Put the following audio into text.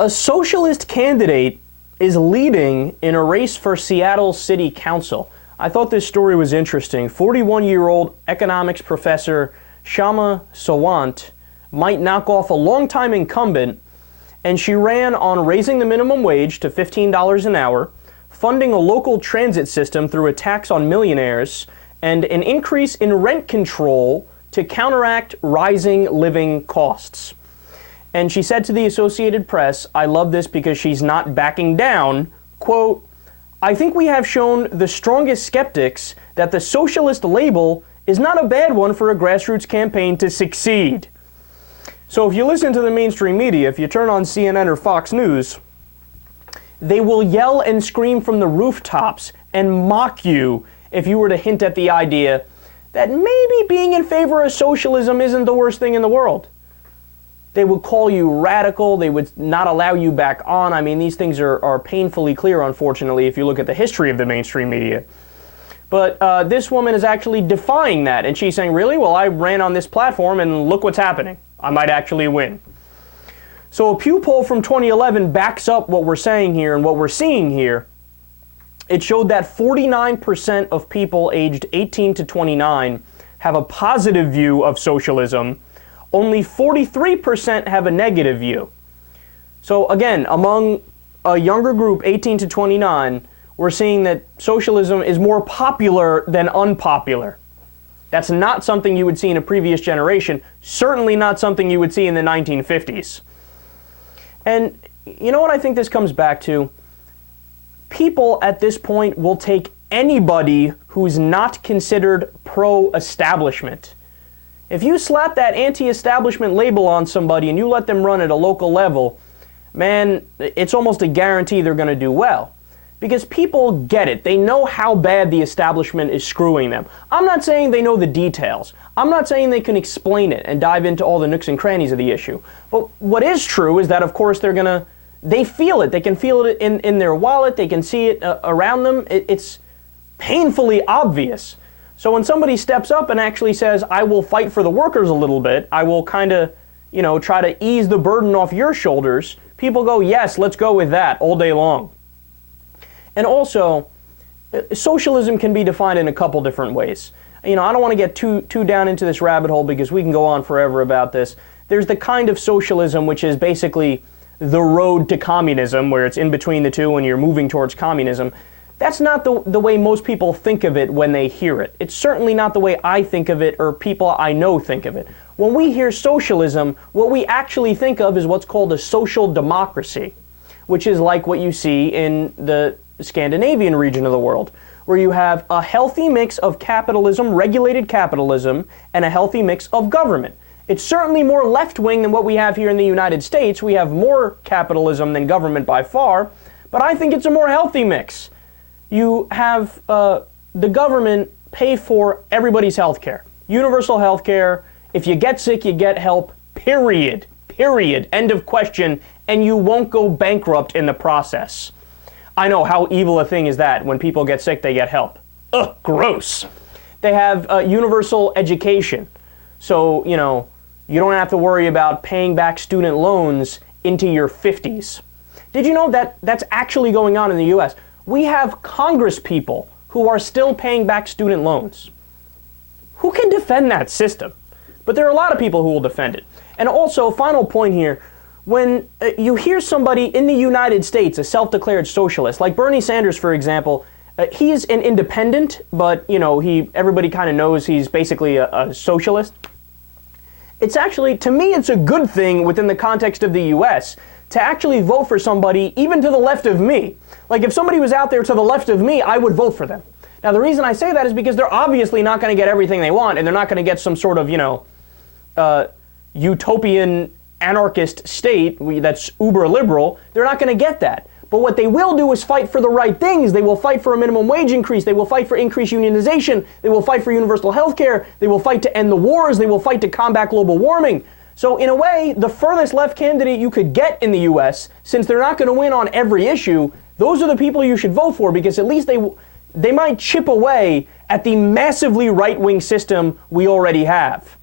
A socialist candidate is leading in a race for Seattle City Council. I thought this story was interesting. 41-year-old economics professor Shama Sawant might knock off a longtime incumbent, and she ran on raising the minimum wage to $15 an hour, funding a local transit system through a tax on millionaires, and an increase in rent control to counteract rising living costs. And she said to the Associated Press, I love this because she's not backing down, quote, I think we have shown the strongest skeptics that the socialist label is not a bad one for a grassroots campaign to succeed. So if you listen to the mainstream media, if you turn on CNN or Fox News, they will yell and scream from the rooftops and mock you if you were to hint at the idea that maybe being in favor of socialism isn't the worst thing in the world. They would call you radical. They would not allow you back on. I mean, these things are painfully clear, unfortunately, if you look at the history of the mainstream media. But this woman is actually defying that, and she's saying, really? Well, I ran on this platform, and look what's happening. I might actually win. So a Pew poll from 2011 backs up what we're saying here and what we're seeing here. It showed that 49% of people aged 18 to 29 have a positive view of socialism. Only 43% have a negative view. So again, among a younger group, 18 to 29, we're seeing that socialism is more popular than unpopular. That's not something you would see in a previous generation, certainly not something you would see in the 1950s. And you know what I think this comes back to? People at this point will take anybody who's not considered pro-establishment. If you slap that anti-establishment label on somebody and you let them run at a local level, man, it's almost a guarantee they're going to do well. Because people get it. They know how bad the establishment is screwing them. I'm not saying they know the details. I'm not saying they can explain it and dive into all the nooks and crannies of the issue. But what is true is that, of course, they feel it. They can feel it in their wallet. They can see it around them. It's painfully obvious. So when somebody steps up and actually says, I will fight for the workers a little bit, I will kind of, try to ease the burden off your shoulders, people go, yes, let's go with that all day long. And also, socialism can be defined in a couple different ways. I don't want to get too down into this rabbit hole because we can go on forever about this. There's the kind of socialism which is basically the road to communism, where it's in between the two and you're moving towards communism. That's not the way most people think of it when they hear it. It's certainly not the way I think of it or people I know think of it. When we hear socialism, what we actually think of is what's called a social democracy, which is like what you see in the Scandinavian region of the world, where you have a healthy mix of capitalism, regulated capitalism, and a healthy mix of government. It's certainly more left-wing than what we have here in the United States. We have more capitalism than government by far, but I think it's a more healthy mix. You have the government pay for everybody's health care. Universal health care. If you get sick, you get help, period. Period. End of question. And you won't go bankrupt in the process. I know, how evil a thing is that? When people get sick, they get help. Ugh, gross. They have universal education. So, you don't have to worry about paying back student loans into your 50s. Did you know that that's actually going on in the U.S.? We have Congress people who are still paying back student loans. Who can defend that system? But there are a lot of people who will defend it. And also, final point here, when you hear somebody in the United States, a self-declared socialist, like Bernie Sanders, for example, he's an independent, but, everybody kind of knows he's basically a socialist. It's actually, to me, it's a good thing within the context of the U.S. to actually vote for somebody even to the left of me. Like, if somebody was out there to the left of me, I would vote for them. Now, the reason I say that is because they're obviously not going to get everything they want, and they're not going to get some sort of, utopian anarchist state that's uber liberal. They're not going to get that. But what they will do is fight for the right things. They will fight for a minimum wage increase. They will fight for increased unionization. They will fight for universal health care. They will fight to end the wars. They will fight to combat global warming. So in a way, the furthest left candidate you could get in the U.S., since they're not going to win on every issue, those are the people you should vote for, because at least they might chip away at the massively right-wing system we already have.